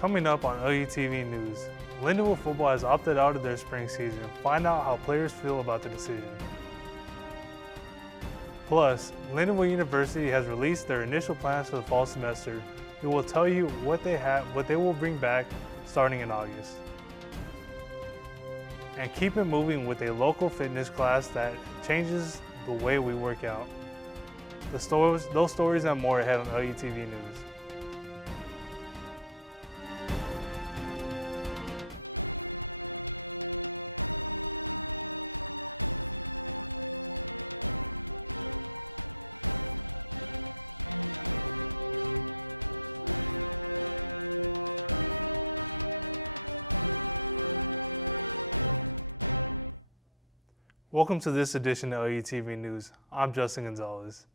Coming up on LUTV News, Lindenwood football has opted out of their spring season. Find out how players feel about the decision. Plus, Lindenwood University has released their initial plans for the fall semester. It will tell you what they will bring back starting in August. And keep it moving with a local fitness class that changes the way we work out. Those stories and more ahead on LUTV News. Welcome to this edition of LUTV News. I'm Justin Gonzalez.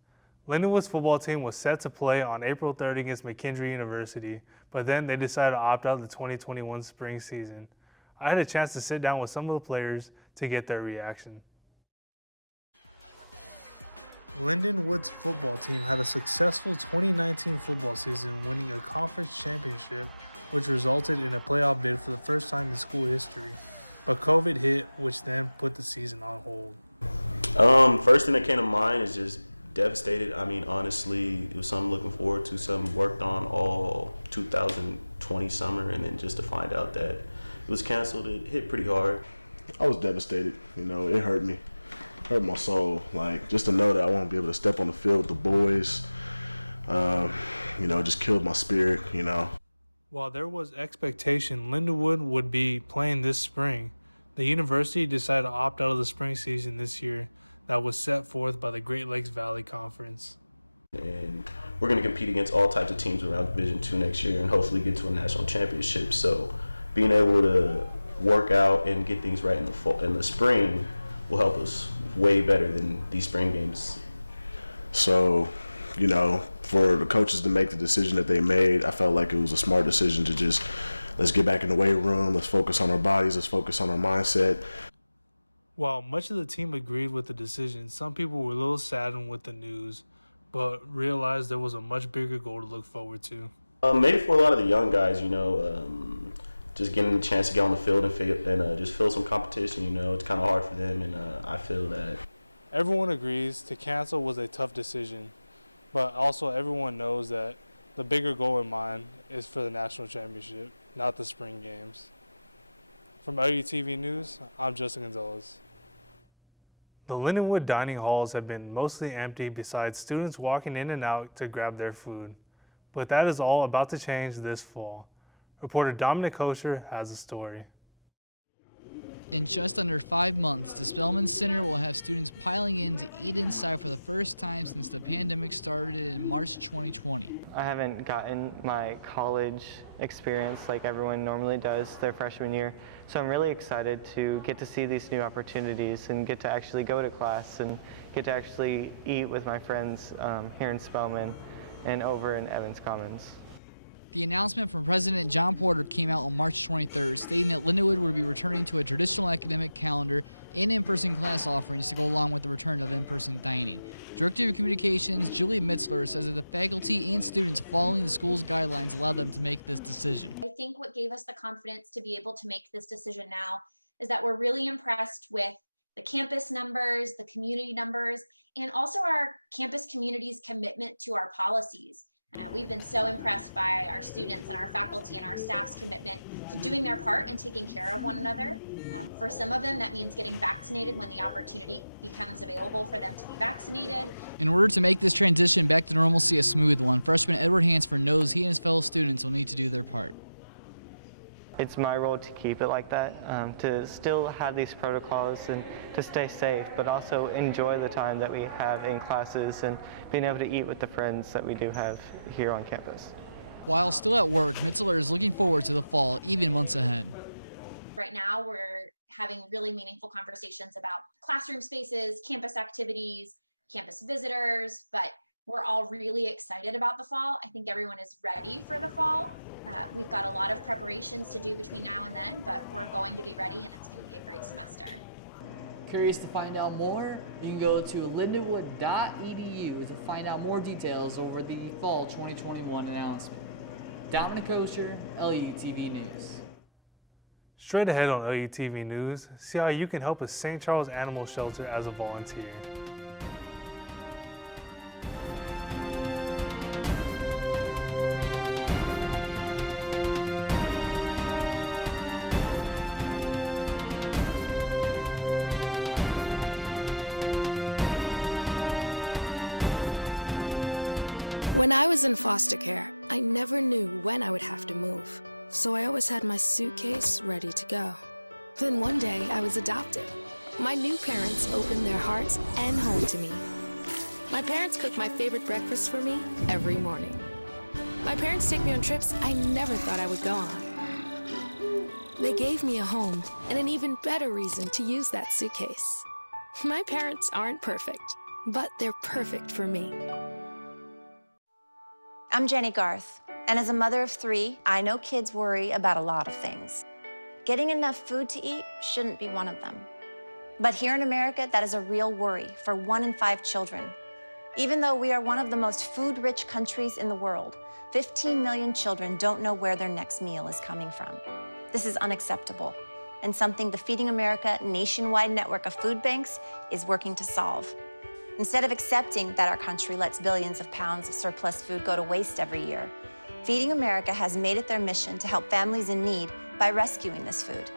Lindenwood's football team was set to play on April 3rd against McKendree University, but then they decided to opt out of the 2021 spring season. I had a chance to sit down with some of the players to get their reaction. Lindenwood's football team had a successful 2019 football season, winning a conference championship, which resulted in a playoff bid for the first time in school history. But COVID hit, which then put the season on hold. First thing that came to mind is just devastated. I mean, honestly, it was something looking forward to, something worked on all 2020 summer, and then just to find out that it was canceled, it hit pretty hard. I was devastated. It hurt me, hurt my soul. Like, just to know that I won't be able to step on the field with the boys, just killed my spirit, While there was expectation Lindenwood would be playing this spring, the university decided to opt out of the spring season this year that was set forth by the Great Lakes Valley Conference. And we're going to compete against all types of teams around Division II next year and hopefully get to a national championship. So being able to work out and get things right in the spring will help us way better than these spring games. So, for the coaches to make the decision that they made, I felt like it was a smart decision to just, let's get back in the weight room, let's focus on our bodies, let's focus on our mindset. While much of the team agreed with the decision, some people were a little saddened with the news, but realized there was a much bigger goal to look forward to. Maybe for a lot of the young guys, just getting a chance to get on the field and just feel some competition, it's kind of hard for them, and I feel that. Everyone agrees to cancel was a tough decision, but also everyone knows that the bigger goal in mind is for the national championship, not the spring games. From LUTV News, I'm Justin Gonzalez. The Lindenwood dining halls have been mostly empty besides students walking in and out to grab their food. But that is all about to change this fall. Reporter Dominic Kosher has a story. In just under 5 months, the Spelman Center will have students piling in to eat inside for the first time since the pandemic started in March 2020. I haven't gotten my college experience like everyone normally does their freshman year, so I'm really excited to get to see these new opportunities and get to actually go to class and get to actually eat with my friends here in Spelman and over in Evans Commons. The announcement from President John Porter came out on March 23rd, stating that Lindenwood would be returning to a traditional academic calendar and in-person class offerings to go along with the return of in-person dining. Director of Communications Julie Mitzler says that the faculty and students following the school's guidelines allowed them to make this decision. I think what gave us the confidence to be able to make this decision now is that we're really impressed with the campus numbers, the community numbers, and also our campus community's commitment to our policies. We've been so impressed by our students and our faculty and our staff's commitment to doing their part and taking care of one another. For some of them, that means getting vaccinated when the opportunity becomes available for them to be vaccinated. In order to make this transition back to normalcy a smooth one, freshman Edward Hansford knows he and his fellow students will need to do their part. It's my role to keep it like that, to still have these protocols and to stay safe, but also enjoy the time that we have in classes and being able to eat with the friends that we do have here on campus. While still at work, Mitzler is looking forward to the fall, even months ahead. Right now, we're having really meaningful conversations about classroom spaces, campus activities, campus visitors, but we're all really excited about the fall. I think everyone is ready for the fall. We've got a lot of preparations to do between now and then, but we're going to be ready and it's going to be a great semester. Curious to find out more? You can go to lindenwood.edu to find out more details over the fall 2021 announcement. Dominic Osher, LUTV News. Straight ahead on LUTV News, see how you can help a St. Charles Animal Shelter as a volunteer. When I was in foster care, I never knew when I would have to move, so I always had my suitcase ready to go. Then one day, I was adopted. My new parents opened their hearts and home to me. My parents cook my favorite breakfast for me every morning. My parents take me on trips I never thought I would go on. They gave me a home and an even better reason to use that suitcase. My parents aren't perfect, but they're perfect for me. I'm Jenny Garth, and as a mother of 3, I know kids worry about a lot of things. Getting enough food to eat shouldn't be one of them. But here in America, that is a real worry for 1 in 5 children. Even though we are one of the most food-rich countries in the world, 15 million children don't know where their next meal is coming from. This is unacceptable, and something the Feeding America nationwide network of food banks is working to solve. Instead of accepting that our country lets billions of pounds of surplus food go to waste every year, Feeding America has made it their mission to help families in need by rescuing this food.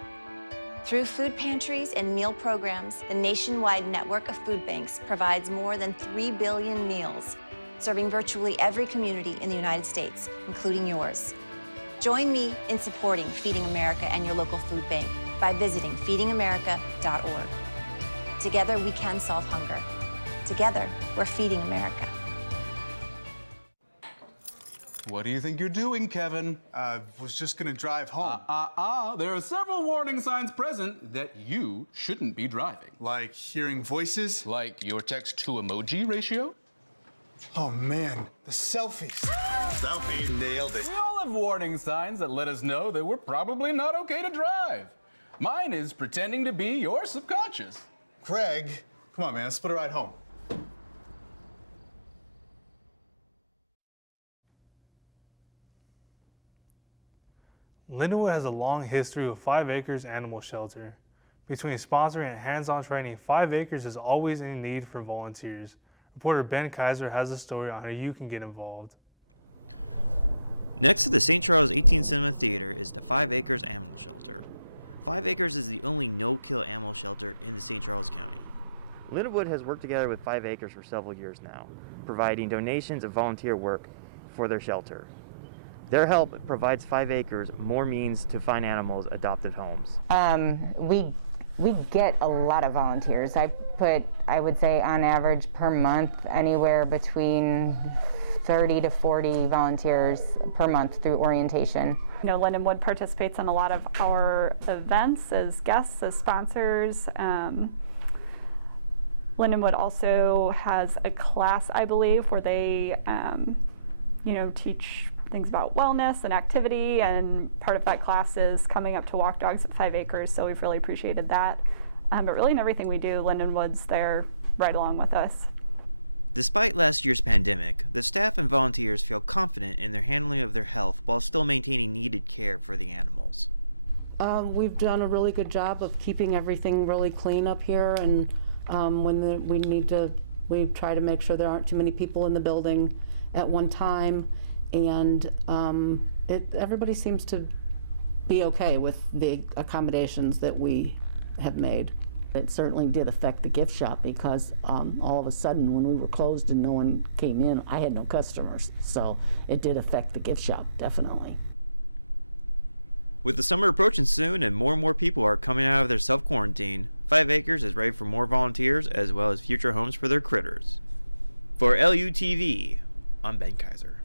Through food pantries and meal programs, the nationwide network of food banks provides more than 3 billion meals, serving virtually every community in the United States, including yours. Join me in supporting Feeding America and your local food bank by visiting feedingamerica.org. Together, we can solve hunger. Together, we're feeding America. What do you think you're doing, Kevin? Was just gonna drive home. There are several warning signs present that you shouldn't be driving. Like hearing voices? Like your text-to-emoji ratio? Oh man, the selfies. Selfie, nailed it. We all have warning signs that let us know that we're probably not okay to drive. Mine is pretending to be your subconscious. Craig, come on man, let's split a ride home. Lindenwood has a long history with 5 Acres Animal Shelter. Between sponsoring and hands-on training, 5 Acres is always in need for volunteers. Reporter Ben Kaiser has a story on how you can get involved. Next to the St. Charles 18 Cinema Theater is the 5 Acres Animal Shelter. 5 Acres is the only no-kill animal shelter in the St. Charles County. Despite last year's pandemic, the staff and volunteers feel confident in their handling of their health while still maintaining needed care for the animals. With the summer approaching soon and more people are coming out of their self-quarantine, 5 Acres is ready for more volunteers as well as future homes for their critters. For LUTV, I'm Ben Kaiser.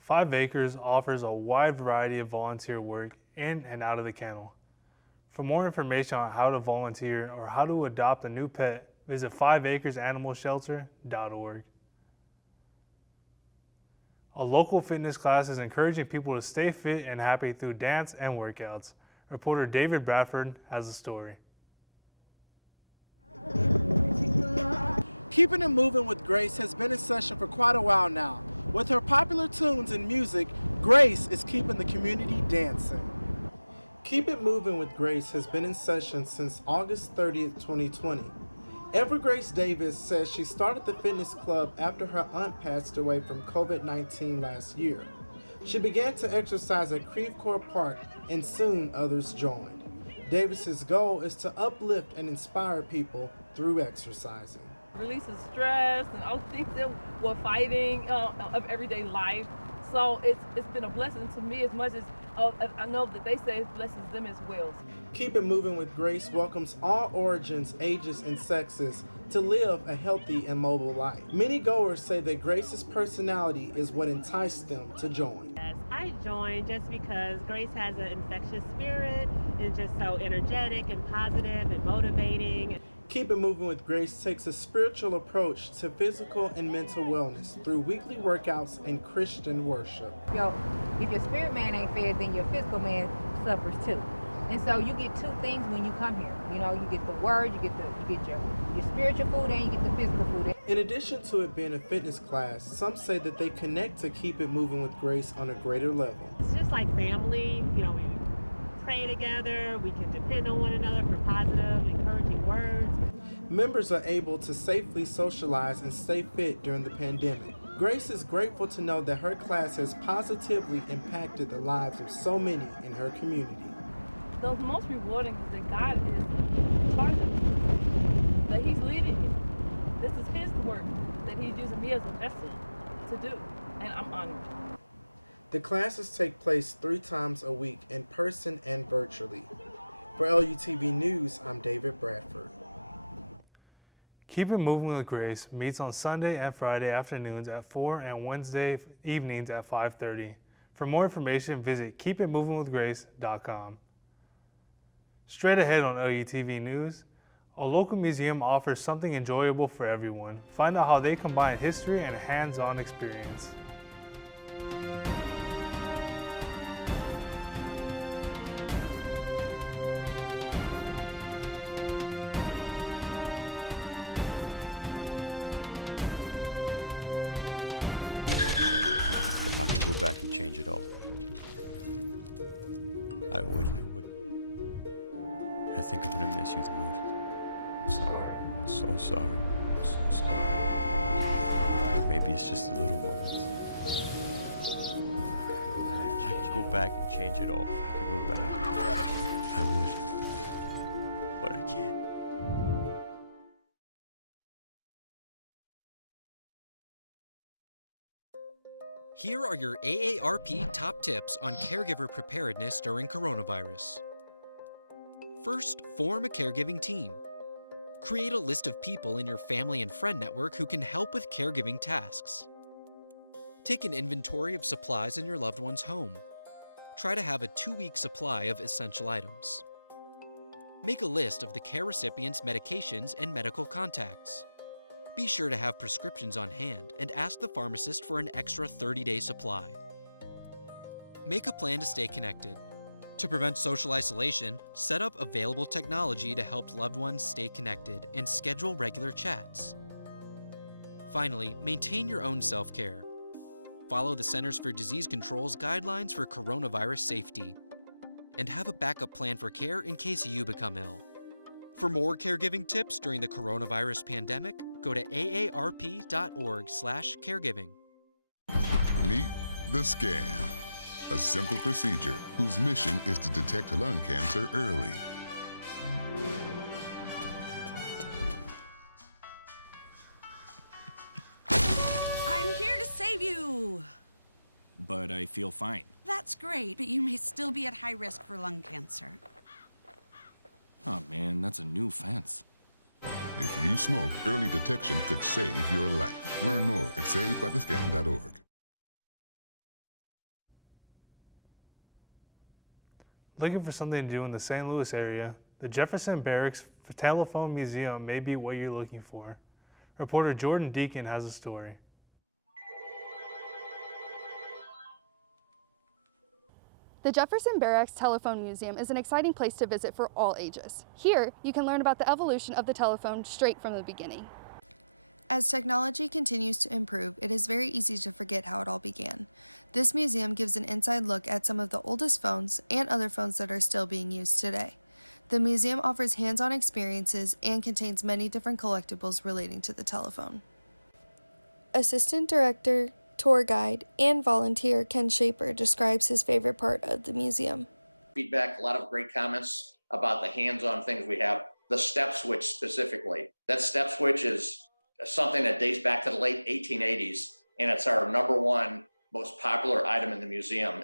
5 Acres offers a wide variety of volunteer work in and out of the kennel. For more information on how to volunteer or how to adopt a new pet, visit 5acresanimalshelter.org. A local fitness class is encouraging people to stay fit and happy through dance and workouts. Reporter David Bradford has a story. Keeping it moving with grace has been in session for quite a while now. With her popular tunes and music, Grace is keeping the community dancing. Keep It Moving with Grace has been in session since August 30th, 2020. Evergrace Davis says she started the fitness club after her aunt passed away from COVID-19 last year. She began to exercise at Creve Coeur Park and soon others joined. Davis's goal is to uplift and inspire people through exercising. Releases stress and all things that we're fighting of everyday life. So it's been a blessing to me as much as I know that they say it blesses them as well. Keep It Moving with Grace welcomes all origins, ages, and sexes to live a healthy and mobile life. Many goers say that Grace's personality is what enticed them to join. Yes, I joined just because Grace has an infectious spirit and just so energetic and positive and motivating. Keep It Moving with Grace takes a spiritual approach to physical and mental wellness through weekly workouts and Christian worship. If your spirit man ain't fed, then your physical man suffers too. And so you get two things when you come here. You get the word, you get your spiritual food, and you get the physical food. In addition to it being a fitness class, some say that they connect to Keep It Moving with Grace on a greater level. It's just like family. We pray together. We can depend on one another for positive, encouraging words. Members are able to safely socialize and stay fit during the pandemic. Grace is grateful to know that her class has positively impacted the lives of so many in her community. The most rewarding is that God is in charge of it, that He's leading it. This is His work that He's using me as a vessel to do, and I'm honored. The classes take place 3 times a week in person and virtually. For LUTV News, I'm David Bradford. Keep It Moving with Grace meets on Sunday and Friday afternoons at 4 and Wednesday evenings at 5:30. For more information, visit keepitmovingwithgrace.com. Straight ahead on LUTV News, a local museum offers something enjoyable for everyone. Find out how they combine history and hands-on experience. If I could go back and change it all, I would. I think I'm gonna miss you the most. I'm sorry. I'm so sorry. I'm so sorry. Maybe it's just the little moments. If I could go back and change it all, if I could go back, I would. But I can't. Here are your AARP top tips on caregiver preparedness during coronavirus. First, form a caregiving team. Create a list of people in your family and friend network who can help with caregiving tasks. Take an inventory of supplies in your loved one's home. Try to have a 2-week supply of essential items. Make a list of the care recipient's medications and medical contacts. Be sure to have prescriptions on hand and ask the pharmacist for an extra 30-day supply. Make a plan to stay connected. To prevent social isolation, set up available technology to help loved ones stay connected and schedule regular chats. Finally, maintain your own self-care. Follow the Centers for Disease Control's guidelines for coronavirus safety. And have a backup plan for care in case you become ill. For more caregiving tips during the coronavirus pandemic, go to aarp.org/caregiving. Meet the Scan, a simple procedure whose mission is to detect lung cancer early. I'm here to save you. But I feel fine. That's great, but you may still be at high risk for lung cancer. Oh man, that's a new fence. If you smoke, early detection could save your life. Learn more at savedbythescan.org. Looking for something to do in the St. Louis area? The Jefferson Barracks Telephone Museum may be what you're looking for. Reporter Jordan Deacon has a story. As technology continues to improve, it is very easy to forget how it all began. This museum gives an inside look at some of the oldest phones and other phones that are still being used today. The museum offers hands-on experiences and contains many different collectibles relating to the telephone. Assistant Director, Tour Guide, and volunteer Ken Shaper describes his favorite part of the museum. Feedback, a lot of great comments about the hands-on things we have. The step switch specifically. That step switch is something that dates back to the late 1880s, and it's our #1 most popular item in the museum.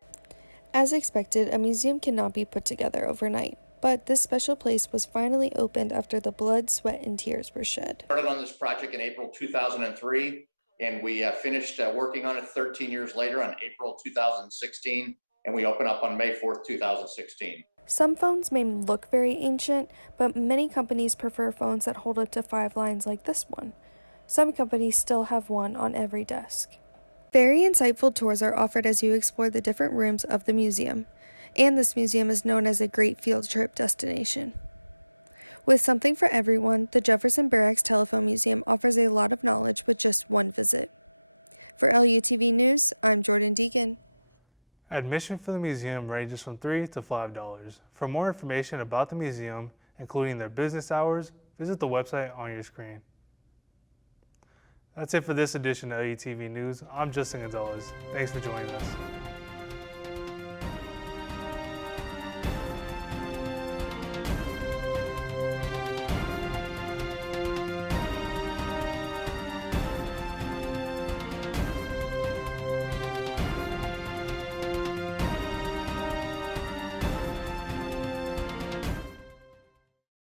As expected, a museum cannot be put together overnight, but this special place was finally opened after the blood, sweat, and tears were shed. Started on this project in April 2003, and we finished working on it 13 years later on April 2016, and we open up on May 4th, 2016. Some phones may look very ancient, but many companies prefer phones that hold up to 5 lines like this one. Some companies still have one on every desk. Very insightful tours are offered as you explore the different rooms of the museum, and this museum is known as a great field trip destination. With something for everyone, the Jefferson Barracks Telephone Museum offers a lot of knowledge with just one visit. For LUTV News, I'm Jordan Deacon. Admission for the museum ranges from $3 to $5. For more information about the museum, including their business hours, visit the website on your screen. That's it for this edition of LUTV News. I'm Justin Gonzalez. Thanks for joining us.